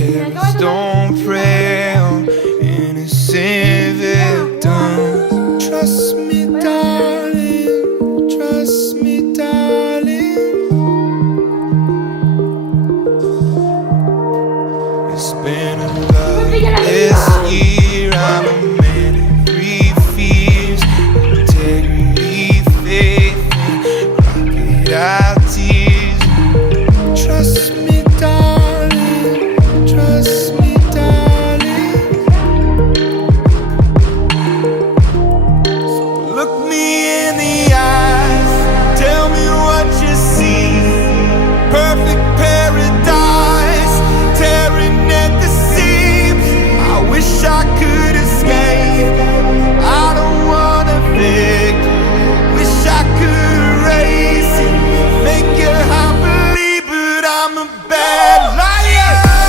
Terrorists don't prey on innocent victims. Trust me, darling, trust me, darling. It's been a lovely